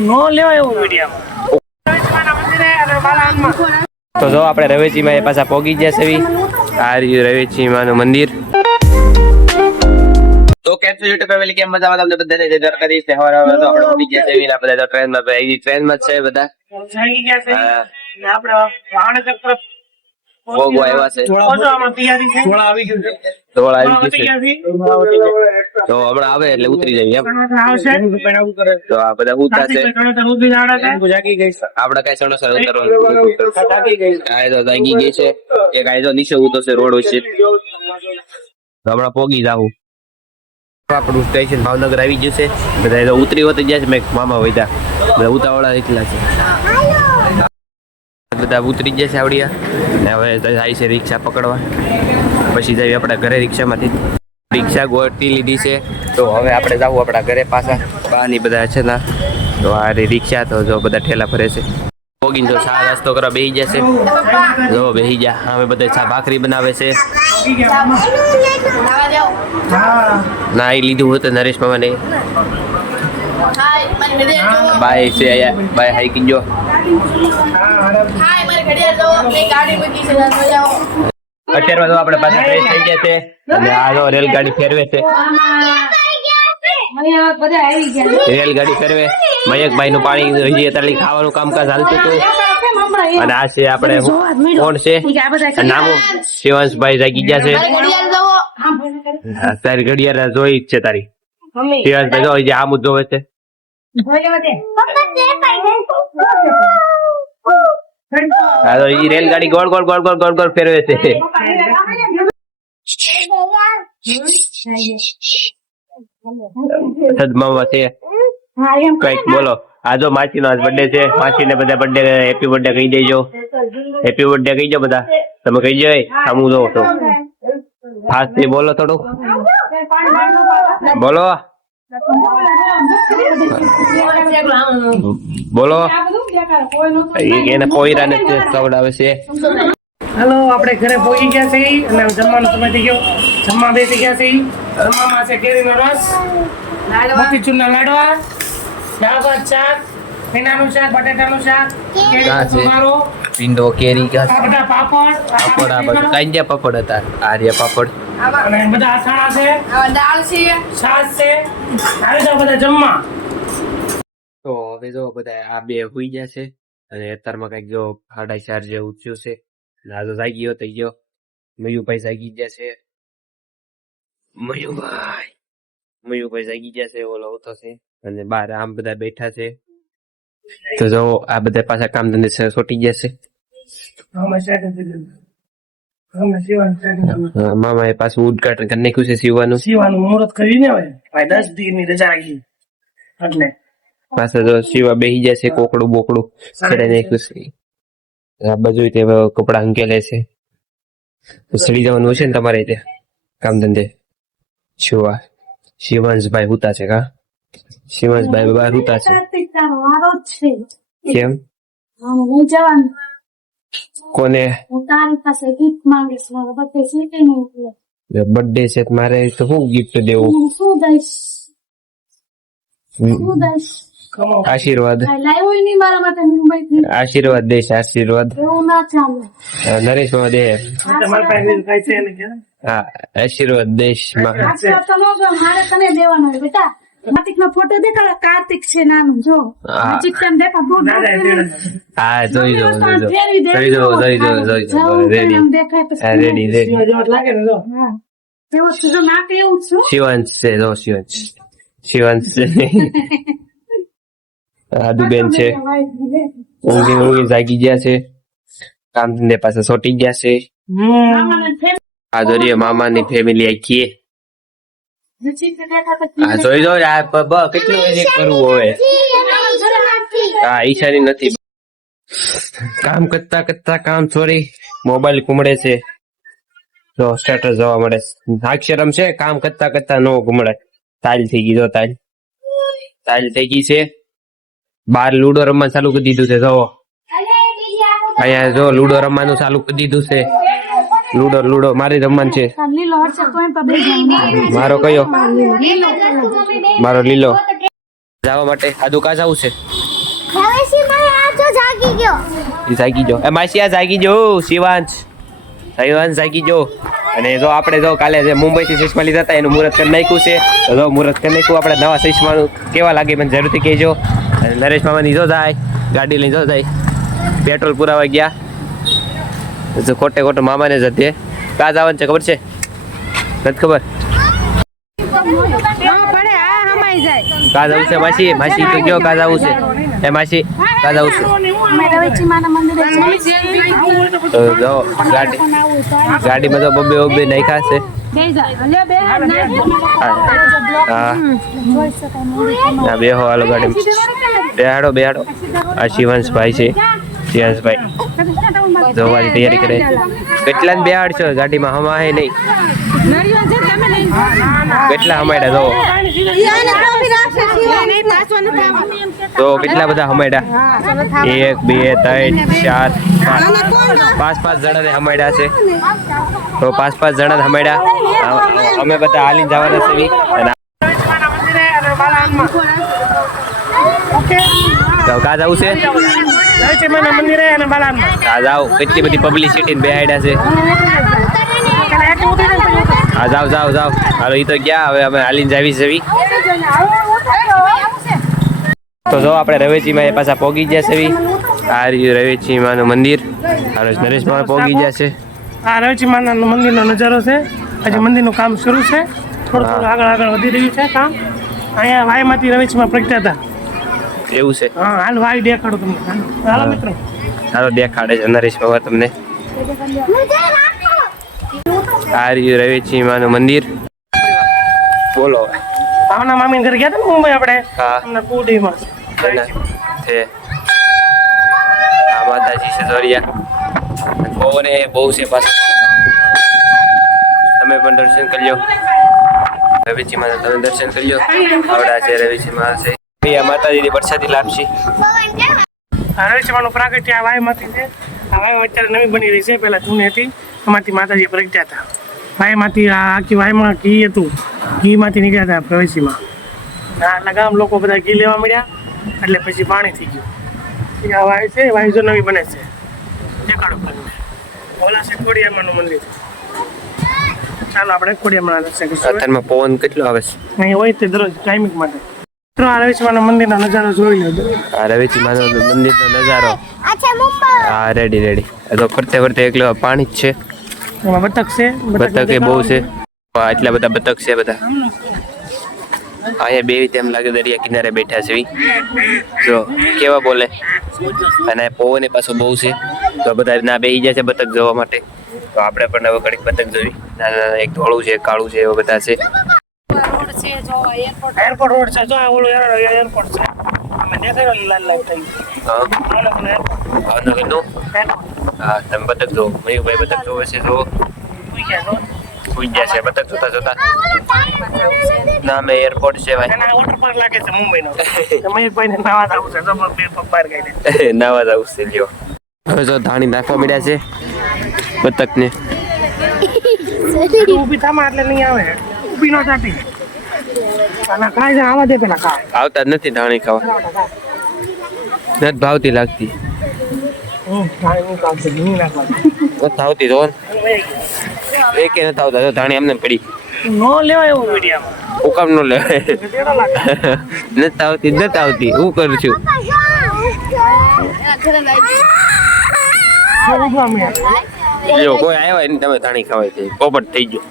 નો લેવાય એવું મીડિયા તો જો આપણે રવેચીમાં એ પાછા પોગી ગયા છે આ રહ્યું રવેચીમાનું મંદિર. તો કેમ છો યુટ્યુબ ફેમિલી, કેમ મજામાં? તમને બધાને જય દ્વારકાધીશ. સવારે હવે તો આપણે ઉઠી ગયા છે બધા તો ટ્રેનમાં જ છે બધા. આપણે વાણચક્ર ભોગવા આવ્યા છે. ધોળા આવી ગયું છે. ધોળ આવી ગયું છે તો હમણાં આવે એટલે ઉતરી જાય એમ. તો આ બધા ઉતરા છે. આપડે કઈ સણોસર ઉતરવાનું આ તો જાગી ગઈ છે. એક આ તો નીચે ઉતરશે રોડ વિશે. હમણાં પોગી જાવું. આપણું સ્ટેશન ભાવનગર આવી ગયું છે. બધા ઉતરી હોતી જાય છે. મેં મામા વૈદા બધા ઉતાવળા એકલા છે. બધા ઉતરી જશે આવડિયા ને હવે જાય છે રિક્ષા પકડવા. પછી જઈએ આપણા ઘરે રિક્ષામાંથી. રિક્ષા ગોતી લીધી છે તો હવે આપણે જવું આપણા ઘરે પાછા. બહારની બધા છે ને તો આ રિક્ષા તો જો બધા ઠેલા ફરે છે. પોગીને જો ચા નાસ્તો કરવા બેસી જશે. જો બેસી જા. હવે બધા ચા ભાખરી બનાવે છે. ના એ લીધું હતું નરેશ મામાને. બાય છે બાય હાઈ કીજો. અત્યારમાં તો આપણે પાછા ફ્રેશ થઈ ગયા છે અને આ જો રેલગાડી ફેરવે છે. રેલગાડી ફેરવે. મયકભાઈ નું પાણી હજી અત્યારે ખાવાનું કામકાજ હાલતું હતું. અને આ છે આપણે કોણ છે નામું શિવાંશભાઈ જાગી ગયા છે. તારી ઘડિયાળ જોઈ જ છે તારી. શિવાંશભાઈ જો હજી આમ જ જોવે છે. હા તો ઈ રેલગાડી ગોળ ગોળ ગોળ ગોળ ગોળ ગોળ ફેરવે છે. સદમામાં છે કઈક બોલો. આ જો માસી નો આજ બર્થડે છે. માસી ને બધા બર્થડે હેપી બર્થડે કહી દેજો. હેપી બર્થડે કહી દો બધા. તમે કહી દો આમ જો તો ફાસ્ટ થી બોલો થોડું બોલો બોલો. એને કોયરાને ખવડાવે છે. હાલો આપણે ઘરે પહોંચી ગયા છે અને જમવાનો સમય થઈ ગયો. જમવા બેસી ગયા છે. જમવામાં છે કેરીનો રસ, મોતીચૂરના લાડવા, દાળ ભાત, શાક, ભીંડાનું શાક, બટાટાનું શાક, કેરીનો સુધારો, પિંડો કેરી બધા પાપડ આ બધું કાંઈ પાપડ હતા. આર્ય પાપડ અને બધા અથાણા છે, દાળ છે, છાશ છે. આવી જાવ બધા જમવા. તો હવે જો બધા આ બે હોઈ ગયા છે અને અત્યારમાં કઈક જો 4:30 જેવું થયું છે. ના તો જાગી ગયો થઈ ગયો. મયુભાઈ જાગી ગયા છે. મયુભાઈ જાગી ગયા છે. ઓલો આવતો છે અને બહાર આમ બધા બેઠા છે. તો જો આ બધા પાછા કામ ધંધે છોટી ગયા છે. મામા એ પાછું ઉદઘાટન કરી નાખ્યું છે સીવાનું મુહૂર્ત કરીને હવે 10 દિવસની રજા રાખી એટલે પાછા જો સીવા બેસી જાય છે. કોકડું બોકડું ખેડે નાખ્યું છે. આ બાજુ તે કપડા અંકેલે છે. સડી જવાનું છે ને તમારે ત્યાં કામ ધંધે. શિવાંશભાઈ હુતા છે કા? શિવાંશભાઈ બહાર હુતા છે. કેમ? કોને બર્થડે છે મારે તો શું ગિફ્ટ દેવું? આશીર્વાદ આશીર્વાદ દઈશ. આશીર્વાદ નરેશ માં દે. હા આશીર્વાદ દઈશ. ફોટો દેખાડો. કાર્તિક છે નાનું જો. હા જોઈ જો રેડી રેડી. શિવાંશ છે જો શિવાંશ છે. આદુબેન છે. ઊંઘી જાગી ગયા છે. કામ ધંધે પાછા સોટી ગયા છે. આ જોઈએ મામાની ફેમિલી આખી. હા જોઈ જો કેટલું કરવું હવે. હા ઈચ્છાની નથી. કામ કરતા કરતા કામ છોડી મોબાઈલ ઘૂમડે છે. જો સ્ટેટસ જોવા મળે. અક્ષરમ છે કામ કરતા કરતા નો ઘૂમડે. તાલ થઈ ગઈ જો તાલ થઈ ગઈ છે. બાર લુડો રમવાનું ચાલુ કરી દીધું છે. જો અહીંયા જો લુડો રમવાનું ચાલુ કરી દીધું છે. લુડો મારી રમવાનું છે. મારો કયો? મારો લીલો. જવા માટે આદુ કા જવું છે? ઈ જાગી જો. એ માસી આ જાગી જો શિવાંશ જાગી જો. અને જો આપણે જો કાલે જે મુંબઈથી ચશ્મા લીધા હતા એનું મુહૂર્ત કરી નાખ્યું છે. તો જો મુહૂર્ત કરી નાખ્યું આપણે નવા ચશ્માનું કેવા લાગે મને જરૂરથી કહેજો. અને નરેશ મામાની જો જાય ગાડી લઈને જો જાય પેટ્રોલ પુરાવા ગયા. જો ખોટું મામાને જ હતી કાં જવાનું છે ખબર છે નથી ખબર કાં જવું છે માસી તો કયો કાં જવું છે એ માસી કાં જવું છે તો જો ગાડીમાં તો બબ્બે નાખ્યા છે હા બેહો હાલો ગાડીમાં બેહાડો આ શિવાંશભાઈ છે શિવાંશભાઈ જોવાની તૈયારી કરે કેટલા ને બેહાડ છો ગાડીમાં હમા હે નહીં કેટલા હમાડ્યા તો કેટલા બધા હમાડ્યા 1 2 3 4 5 જણાને હમાડ્યા છે તો 5 જણા હમાડ્યા અમે બધા હાલીને જવાના છે તો કા જવું છે જાઓ કેટલી બધી પબ્લિસિટી બેહાડ્યા છે હા જાઓ હાલો ઈ તો ગયા હવે અમે હાલીને જાવી તો જો આપણે રવેચીમાં એ પાછા પોગી ગયા છે આ રહ્યું રવેચીમાનું મંદિર નરેશમાં પોગી ગયા છે આ રવેચીમાના મંદિરનો નજારો છે હજી મંદિરનું કામ શરૂ છે થોડું આગળ વધી રહ્યું છે કામ અહીંયા વાયમાંથી રવેચીમાં પ્રગટ્યા હતા એવું છે હા હાલ વાય દેખાડો તમને હાલો મિત્રો હાલો દેખાડે છે નરેશ બાબા તમને આ રહ્યું રવેચીમાનું મંદિર બોલો ભાવના મામી ઘરે ગયા હતા મુંબઈ આપણે હા કુડીમાં છે આ માતાજી છે દોરિયા બહુને બહુ છે પાછું તમે પણ દર્શન કરી લો રવેચીમાં તમે દર્શન કરી લો આવડા છે રવેચીમાં છે આ માતાજીની પ્રસાદી લાપસી રવેચીમાનું પ્રાગટ્ય આ વાયમાંથી છે આ વાય અત્યારે નવી બની રહી છે પહેલા જૂની હતી એમાંથી માતાજી પ્રગટ્યા હતા વાયમાંથી આ આખી વાયમાં ઘી હતું ઘીમાંથી નીકળ્યા હતા પ્રવેશીમાં આટલા ગામ લોકો બધા ઘી લેવા મળ્યા એટલે પછી પાણી થઈ ગયું આ વાય છે વાય જો નવી બને છે દેખાડો ઓલા છે ખોડિયારમાંનું મંદિર ચાલો આપણે ખોડિયારમાં દર્શન કરીશું અત્યારમાં પવન કેટલો આવે છે અહીં હોય તે દરરોજ ટાઈમિંગ માટે મિત્રો આ રવેચીમાના મંદિરનો નજારો જોઈ લો આ રવેચીમાનો મંદિરનો નજારો હા રેડી તો ફરતે એકલો પાણી જ છે એમાં બતક છે બતક એ બહુ છે એટલા બધા બતક છે બધા અહીંયા બે રીતે એમ લાગે દરિયા કિનારે બેઠા છે જો કેવા બોલે અને પવન એ પાછો બહુ છે તો બધા ના બેસી જાય છે બતક જોવા માટે તો આપણે પણ હવે ઘડીક બતક જોઈ નાના એક ધોળું છે કાળું છે એવા બધા છે એરપોર્ટ રોડ છે જો આ ઓલો એરપોર્ટ છે અમે દેખાયો લાલ થઈ હા તમે બતક જો મયુભાઈ બતક જોવે છે જો સુઈ ગયા છે બતક જોતા ના મેં એરપોર્ટ છે ભાઈ એના વોટર પાર્ક લાગે છે મુંબઈનો મયુરભાઈને નાવા જવું છે તો બે પગ બહાર કાઢી નાવા જવું છે લ્યો હવે જો ધાણી નાખવા મળ્યા છે બતકને ઊભી થામાં એટલે નહીં આવે ઊભી નો ચાટી અને ખાઈ જાય આવા દે પેલા ખા આવતા જ નથી ધાણી ખાવા નથી ભાવતી લાગતી નથી આવતી જો એકે નથી આવતા જો ધાણી અમને પડી નો લેવાય એવું મીડિયામાં હુકામ નો લેવાય નથી આવતી હું કરું છું જો કોઈ આવ્યા નહીં તમે ધાણી ખાવાય છે પોપટ થઈ ગયો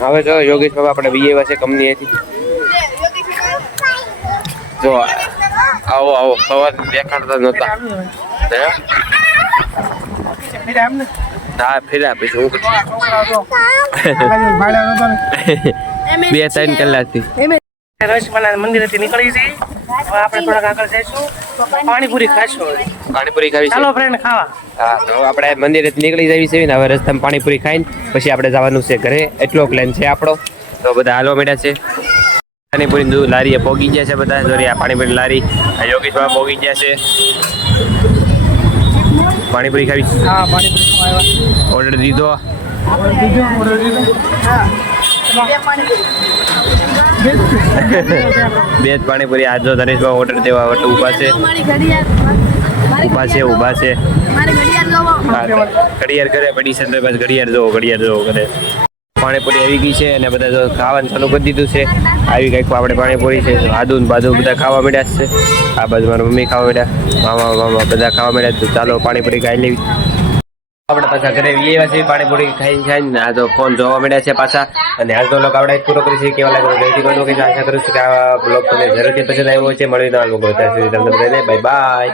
હવે જો યોગેશ બાબા આપણે બીએ પાસે કંપની હતી જો આવો સવાર દેખાડતા નહોતા હા ફેરા પછી હું 2-3 કલાકથી રવેચીમાના મંદિરેથી નીકળી જઈએ હવે આપણે થોડાક આગળ જઈશું પાણીપુરી ખાઈશું પાણીપુરી ખાવી છે ચાલો ફ્રેન્ડ ખાવા હા તો આપણે મંદિરેથી નીકળી જવી છે ને હવે રસ્તામાં પાણીપુરી ખાઈને પછી આપણે જવાનું છે ઘરે એટલો પ્લાન છે આપણો તો બધા હાલવા માંડ્યા છે પાણીપુરી લારીએ પોગી ગયા છે બધા જોરી આ પાણીપુરી લારી આ યોગેશ બાબા પોગી ગયા છે પાણીપુરી ખાવી હા પાણીપુરી ઓર્ડર દીધો ઓર્ડર દીધો હા બે જ પાણીપુરી આજ જો ધનેશભાઈ ઓર્ડર દેવા ઊભા છે ઘડિયાળ કરે પડી છે તો બસ ઘડિયાળ જોવો કરે પાણીપુરી આવી ગઈ છે અને બધા જો ખાવાનું ચાલુ કરી દીધું છે આવી કંઈક આપણે પાણીપુરી છે આદુ ને બાજુ બધા ખાવા મળ્યા છે આ બાજુ મારા મમ્મી ખાવા મળ્યા મામા બધા ખાવા મળ્યા તો ચાલો પાણીપુરી ખાઈ લેવી આપણે પાછા ઘરે એવા છે પાણીપુરી ખાઈને આ તો ફોન જોવા મળ્યા છે પાછા અને આજનો બ્લોગ આપણે પૂરો કરીશું કેવા લાગે જયથી બનવું કે આશા કરું છું કે આ બ્લોગ તમને જરૂરથી પસંદ આવ્યો છે મળી નવા લોકો ત્યાં સુધી તમને બાય બાય